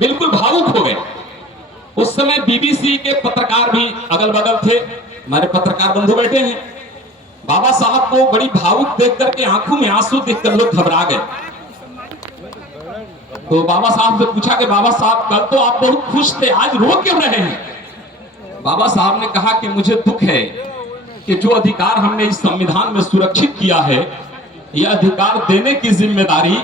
बिल्कुल भावुक हो गए। उस समय बीबीसी के पत्रकार भी अगल बगल थे, हमारे पत्रकार बंधु बैठे हैं। बाबा साहब को बड़ी भावुक देख करके, आंखों में आंसू देखकर लोग घबरा गए। तो बाबा साहब से पूछा कि बाबा साहब कल तो आप बहुत खुश थे, आज रो क्यों रहे हैं? बाबा साहब ने कहा कि मुझे दुख है कि जो अधिकार हमने इस संविधान में सुरक्षित किया है, यह अधिकार देने की जिम्मेदारी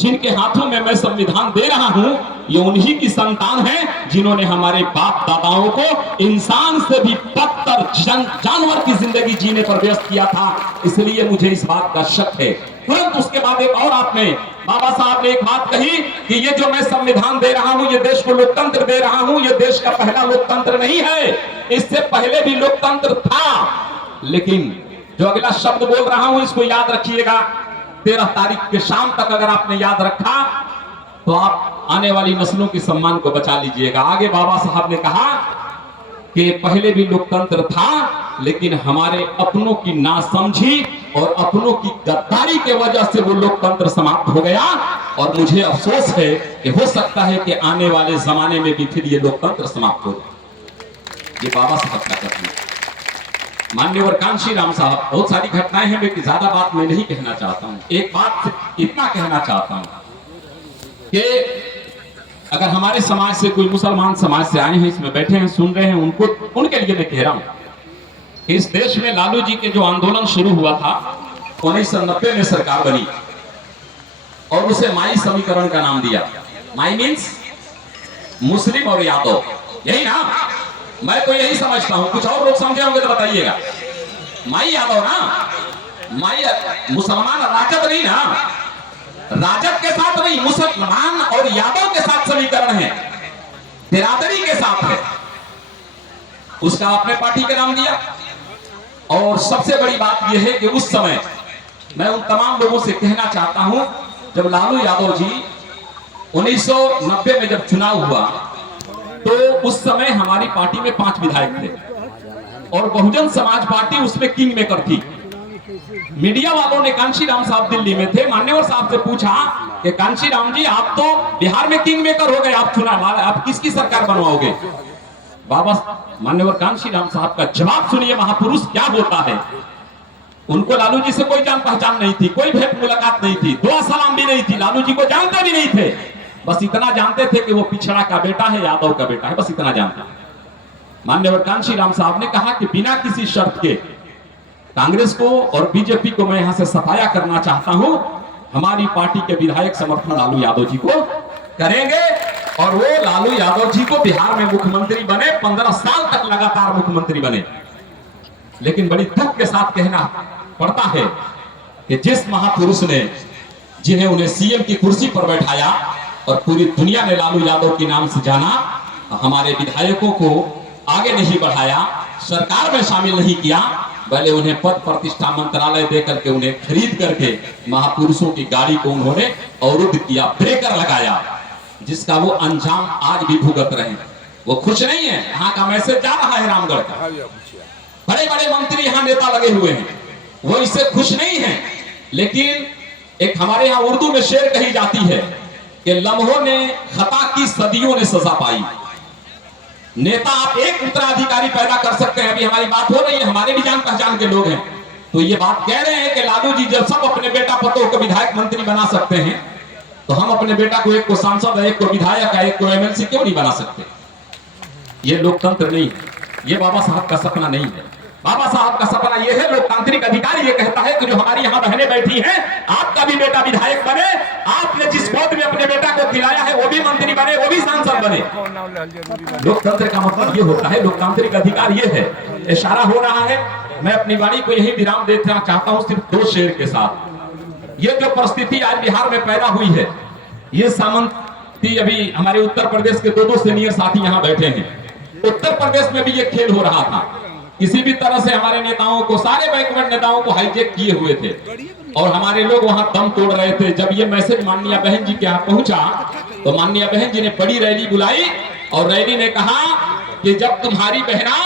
जिनके हाथों में मैं संविधान दे रहा हूं, ये उन्हीं की संतान है जिन्होंने हमारे बाप दादाओं को इंसान से भी बदतर जानवर की जिंदगी जीने पर व्यस्त किया था। इसलिए मुझे इस बात का शक है। तुरंत उसके बाद एक और आपने बाबा साहब ने एक बात कही कि ये जो मैं संविधान दे रहा हूं, ये देश को लोकतंत्र दे रहा हूं, ये देश का पहला लोकतंत्र नहीं है, इससे पहले भी लोकतंत्र था। लेकिन जो अगला शब्द बोल रहा हूं इसको याद रखिएगा, 13 तारीख के शाम तक अगर आपने याद रखा तो आप आने वाली नस्लों के सम्मान को बचा लीजिएगा। आगे बाबा साहब ने कहा कि पहले भी लोकतंत्र था, लेकिन हमारे अपनों की नासमझी और अपनों की गद्दारी के वजह से वो लोकतंत्र समाप्त हो गया। और मुझे अफसोस है कि हो सकता है कि आने वाले जमाने में भी फिर ये लोकतंत्र समाप्त हो जाए। ये बाबा साहब का कथन है। माननीय कांशी राम साहब, बहुत सारी घटनाएं हैं, लेकिन ज्यादा बात मैं नहीं कहना चाहता हूं। एक बात इतना कहना चाहता हूं कि अगर हमारे समाज से कोई मुसलमान समाज से आए हैं, इसमें बैठे हैं, सुन रहे हैं, उनके लिए मैं कह रहा हूं कि इस देश में लालू जी के जो आंदोलन शुरू हुआ था 1990 में सरकार बनी और उसे माई समीकरण का नाम दिया। माई मीन्स मुस्लिम और यादव, यही ना? मैं तो यही समझता हूं, कुछ और लोग समझे होंगे तो बताइएगा। माई यादव ना, माई मुसलमान राजद नहीं ना, राजद के साथ नहीं, मुसलमान और यादव के साथ समीकरण है, बिरादरी के साथ है। उसका आपने पार्टी का नाम दिया। और सबसे बड़ी बात यह है कि उस समय मैं उन तमाम लोगों से कहना चाहता हूं, जब लालू यादव जी 1990 में जब चुनाव हुआ तो उस समय हमारी पार्टी में 5 विधायक थे और बहुजन समाज पार्टी उसमें किंग मेकर थी। मीडिया वालों ने, कांशी राम साहब दिल्ली में थे, मान्यवर साहब से पूछा कि कांशी राम जी आप तो बिहार में किंग मेकर हो गए, आप चुनाव, आप किसकी सरकार बनवाओगे? बाबा मान्यवर कांशी राम साहब का जवाब सुनिए, महापुरुष क्या होता है। उनको लालू जी से कोई जान पहचान नहीं थी, कोई भेंट मुलाकात नहीं थी, दुआ सलाम भी नहीं थी, लालू जी को जानते भी नहीं थे। बस इतना जानते थे कि वो पिछड़ा का बेटा है, यादव का बेटा है, बस इतना जानते। माननीय कांशी राम साहब ने कहा कि बिना किसी शर्त के कांग्रेस को और बीजेपी को मैं यहां से सफाया करना चाहता हूं, हमारी पार्टी के विधायक समर्थन लालू यादव जी को करेंगे और वो लालू यादव जी को बिहार में मुख्यमंत्री बने, 15 साल तक लगातार मुख्यमंत्री बने। लेकिन बड़ी दुख के साथ कहना पड़ता है कि जिस महापुरुष ने, जिन्हें उन्हें सीएम की कुर्सी पर बैठाया और पूरी दुनिया ने लालू यादव के नाम से जाना, हमारे विधायकों को आगे नहीं बढ़ाया, सरकार में शामिल नहीं किया, पहले उन्हें पद प्रतिष्ठा मंत्रालय देकर के उन्हें खरीद करके महापुरुषों की गाड़ी को उन्होंने अवरुद्ध किया, ब्रेकर लगाया, जिसका वो अंजाम आज भी भुगत रहे हैं। वो खुश नहीं है। यहाँ का मैसेज जा रहा है रामगढ़ का, बड़े बड़े मंत्री यहाँ नेता लगे हुए हैं, वो इससे खुश नहीं है। लेकिन एक हमारे यहाँ उर्दू में शेर कही जाती है कि लम्हों ने खता की, सदियों ने सजा पाई। नेता आप एक उत्तराधिकारी पैदा कर सकते हैं। अभी हमारी बात हो रही है, हमारे भी जान पहचान के लोग हैं, तो ये बात कह रहे हैं कि लालू जी जब सब अपने बेटा पतों को विधायक मंत्री बना सकते हैं, तो हम अपने बेटा को, एक को सांसद, एक को विधायक, एक को एमएलसी क्यों नहीं बना सकते? ये लोकतंत्र नहीं है, ये बाबा साहब का सपना नहीं है। बाबा साहब का सपना यह है, लोकतांत्रिक अधिकार ये कहता है कि जो हमारी यहाँ बहनें बैठी हैं, आपका भी बेटा विधायक बने, आपने जिस पद में अपने बेटा को खिलाया है वो भी मंत्री बने, वो भी सांसद बने। लोकतंत्र का मतलब ये होता है, लोकतांत्रिक अधिकार ये है। इशारा हो रहा है, मैं अपनी वाणी को यही विराम देना चाहता हूँ सिर्फ 2 शेर के साथ। ये जो परिस्थिति आज बिहार में पैदा हुई है, ये सामंती, अभी हमारे उत्तर प्रदेश के 2 सीनियर साथी यहाँ बैठे हैं, उत्तर प्रदेश में भी ये खेल हो रहा था। किसी भी तरह से हमारे नेताओं को, सारे बैकवर्ड नेताओं को हाईजेक किए हुए थे और हमारे लोग वहां दम तोड़ रहे थे। जब ये मैसेज माननीय बहन जी के यहाँ पहुंचा तो माननीय बहन जी ने बड़ी रैली बुलाई और रैली ने कहा कि जब तुम्हारी बहना,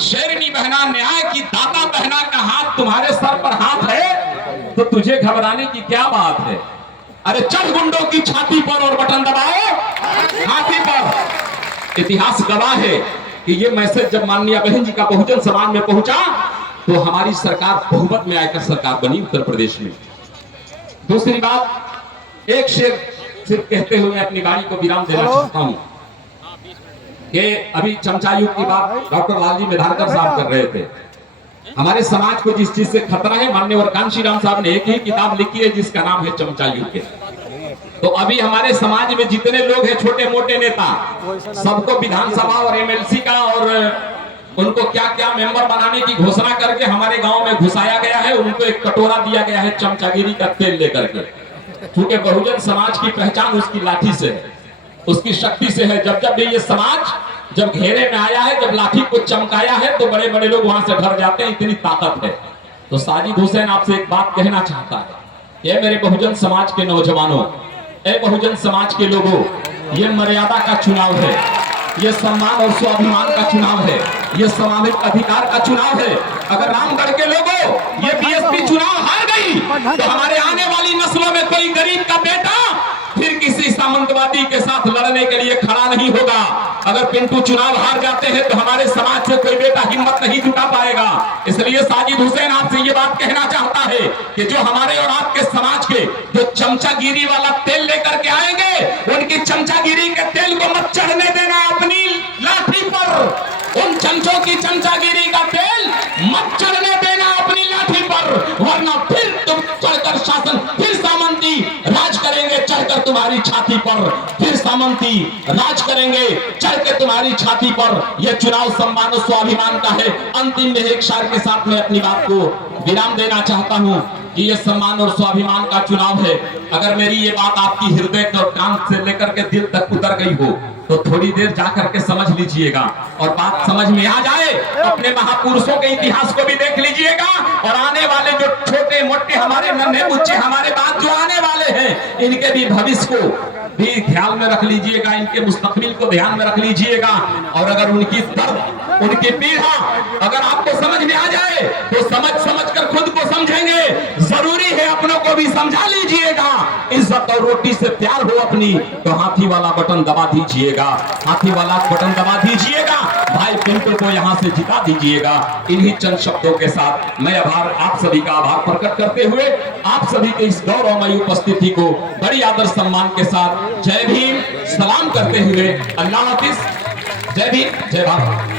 शेरनी बहना, न्याय की दाता बहना का हाथ तुम्हारे सर पर हाथ है तो तुझे घबराने की क्या बात है? अरे चढ़ गुंडों की छाती पर और बटन दबाओ, हाथी इतिहास गवाह है कि ये मैसेज जब माननीय बहन जी का बहुजन समाज में पहुंचा तो हमारी सरकार बहुमत में आकर सरकार बनी उत्तर प्रदेश में। दूसरी बात, एक शेर सिर्फ कहते हुए मैं अपनी गाड़ी को विराम देना चाहता हूं कि अभी चमचा युग की बात डॉक्टर लालजी मेधारकर साहब कर रहे थे। हमारे समाज को जिस चीज से खतरा है, माननीय कांशी राम साहब ने एक ही किताब लिखी है जिसका नाम है चमचा युग के। तो अभी हमारे समाज में जितने लोग हैं छोटे मोटे नेता, सबको विधानसभा और एमएलसी का और उनको क्या क्या मेंबर बनाने की घोषणा करके हमारे गांव में घुसाया गया है। उनको एक कटोरा दिया गया है चमचागिरी का तेल लेकर के, क्योंकि बहुजन समाज की पहचान उसकी लाठी से है, उसकी शक्ति से है। जब जब भी ये समाज जब घेरे में आया है, जब लाठी को चमकाया है, तो बड़े बड़े लोग वहां से डर जाते हैं, इतनी ताकत है। तो साजिद हुसैन आपसे एक बात कहना चाहता है, ये मेरे बहुजन समाज के नौजवानों, ए बहुजन समाज के लोगों, ये मर्यादा का चुनाव है, ये सम्मान और स्वाभिमान का चुनाव है, ये सामाजिक अधिकार का चुनाव है। अगर रामगढ़ के लोगों ये बीएसपी चुनाव हार गई तो हमारे आने वाली नस्लों में कोई गरीब का बेटा फिर किसी सामंतवादी के साथ लड़ने के लिए खड़ा नहीं होगा। अगर पिंटू चुनाव हार जाते हैं तो हमारे समाज से कोई बेटा हिम्मत नहीं जुटा पाएगा। इसलिए साजिद हुसैन आपसे ये बात कहना चाहता है कि जो हमारे और आपके समाज के जो चमचागिरी वाला तेल लेकर के आएंगे, उनकी चमचागिरी के तेल को मत चढ़ने देना अपनी लाठी पर। उन चमचों की चमचागिरी का तेल मत चढ़ने देना अपनी लाठी पर, वरना फिर तुम चढ़कर शासन, फिर सामंती राज करेंगे चढ़कर तुम्हारी छाती पर, फिर सामंती राज करेंगे चढ़ के तुम्हारी छाती पर। यह चुनाव सम्मान और स्वाभिमान का है। अंतिम में एक शायर के साथ मैं अपनी बात को विराम देना चाहता हूं कि यह सम्मान और स्वाभिमान का चुनाव है। अगर मेरी ये बात आपकी हृदय और कान से लेकर के दिल तक उतर गई हो तो थोड़ी देर जाकर के समझ लीजिएगा, और बात समझ में आ जाए अपने महापुरुषों के इतिहास को भी देख लीजिएगा, और आने वाले जो छोटे मोटे हमारे नन्हे बुच्चे हमारे बाद जो आने वाले हैं, इनके भी भविष्य को भी ध्यान में रख लीजिएगा, इनके मुस्तकबिल को ध्यान में रख लीजिएगा। और अगर उनकी दर्द, उनकी पीड़ा अगर आपको समझ में आ जाए तो समझ कर खुद को समझेंगे। जरूरी है अपनों को भी समझा लीजिएगा। इज्जत और रोटी से प्यार हो अपनी तो हाथी वाला बटन दबा दीजिएगा, हाथी वाला बटन दबा दीजिएगा, भाई पिंटू को यहाँ से जिता दीजिएगा। इन्हीं चंद शब्दों के साथ मैं आप सभी का आभार प्रकट करते हुए आप सभी के इस गौरवमयी उपस्थिति को बड़ी आदर सम्मान के साथ जय भीम सलाम करते हुए अल्लाह हाफिज। जय भीम, जय भारत।